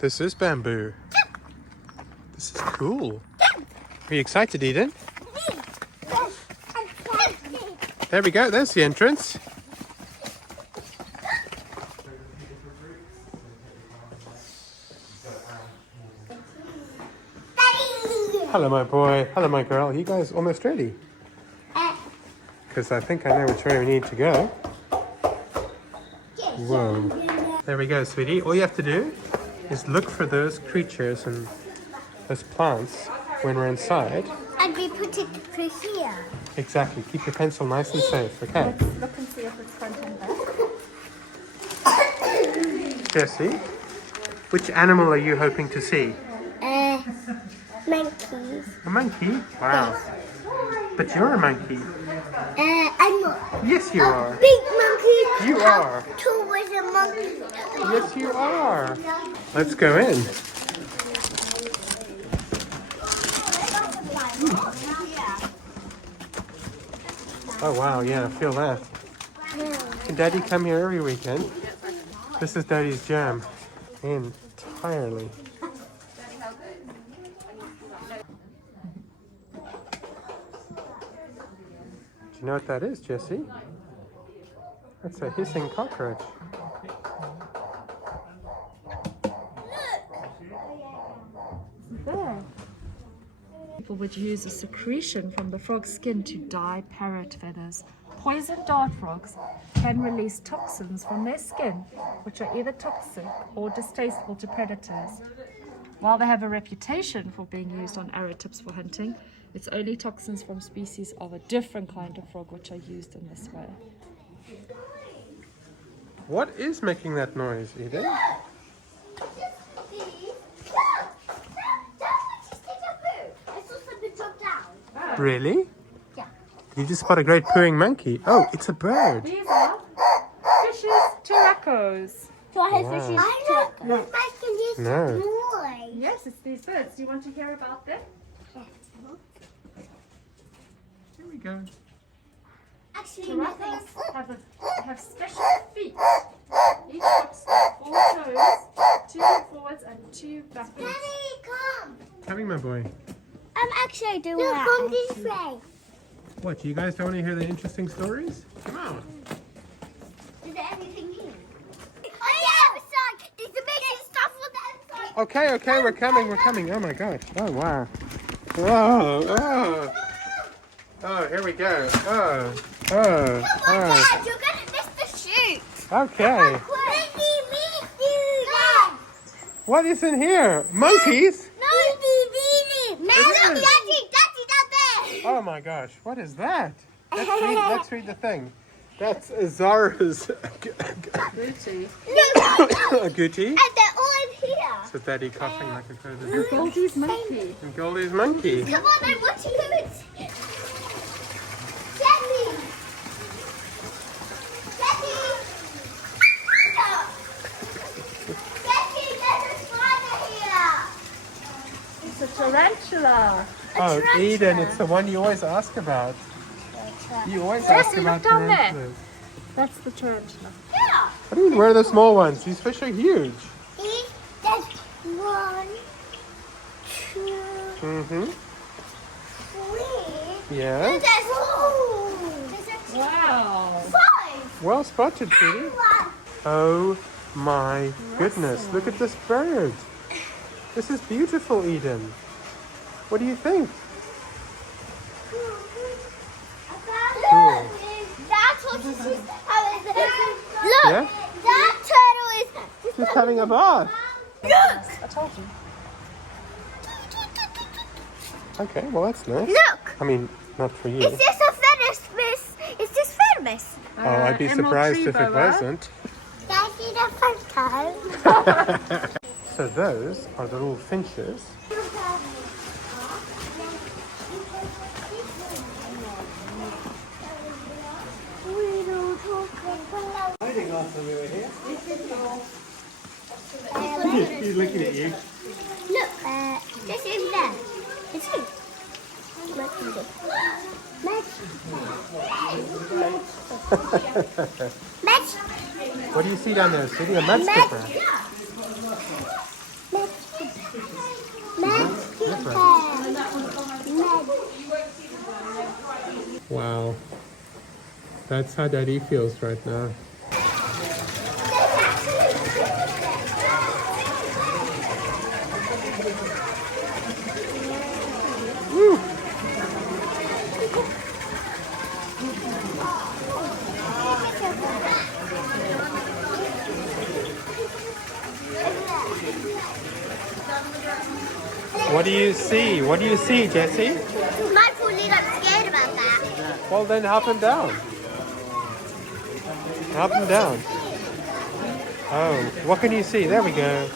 This is bamboo. This is cool. Are you excited, Eden? There we go. There's the entrance. Hello, my boy. Hello, my girl. Are you guys almost ready? Because I think I know which way we need to go. Whoa. There we go, sweetie. All you have to do is look for those creatures and those plants when we're inside. And we put it through here. Exactly. Keep your pencil nice and safe, okay? Let's look and see if it's front and back. Jessie, which animal are you hoping to see? Monkeys. A monkey? Wow. But you're a monkey. I'm not. Yes, you are. Big monkey. You are. Towards a monkey. Yes, you are. Let's go in. Oh, wow. Yeah, I feel that. Can Daddy come here every weekend? This is Daddy's jam. Entirely. Do you know what that is, Jessie? That's a hissing cockroach. There. People would use a secretion from the frog's skin to dye parrot feathers. Poison dart frogs can release toxins from their skin, which are either toxic or distasteful to predators. While they have a reputation for being used on arrow tips for hunting, it's only toxins from species of a different kind of frog which are used in this way. What is making that noise, Eden? Really? Yeah. You just spot a great pooing monkey. Oh, it's a bird. These are fishes, turacos. Do I have Wow. fishes? I don't know making this No. noise. Yes, it's these birds. Do you want to hear about them? Here we go. Actually, Turacos have special feet. Each foot's got 4 toes, 2 forwards and 2 backwards. Daddy, come. Coming, my boy. I'm actually doing that. Come this way. What, you guys don't want to hear the interesting stories? Come on. Is there anything here? On the other side. There's amazing stuff on the other side. Okay, we're coming. Oh my gosh. Oh, wow. Oh. Oh, here we go. Oh. Dad, you're gonna miss the shoot. Okay. Dad. What is in here? Monkeys? No, Daddy, down there. Oh my gosh, what is that? Let's read the thing. That's Zara's Booty. a goatee. And they're all in here. So Daddy coughing like a further. And Goldie's monkey. And Goldie's monkey. Come on, I want to go and Daddy. There's a spider here. It's a tarantula. Oh, Eden, it's the one you always ask about. You always ask Jessie, about look down there. tarantulas. That's the tarantula. Yeah. What do you mean, where are the small ones? These fish are huge. There's 1, 2, Mm-hmm. 3. Yeah. There's 4. Wow. 5. Well spotted, Judy. Oh my goodness. Look at this bird. This is beautiful, Eden. What do you think? Cool. That's what this is. Look, Yeah? that turtle is Just having a bath. Look. I told you. Okay, well that's nice. Look. I mean, not for you. Is this a feather, miss? Is this feather, miss? Oh, I'd be Emerald surprised tree if it boa. wasn't. Can I see the photo? So those are the little finches. Hiding after we were here. He's looking at you. Look, this is there. It's you. Match. What do you see down there, City? A mud skipper. That's how Daddy feels right now. Woo! What do you see? What do you see, Jesse? My poor little, I'm scared about that. Well, then help him down. Help him down. Oh, what can you see? There we go.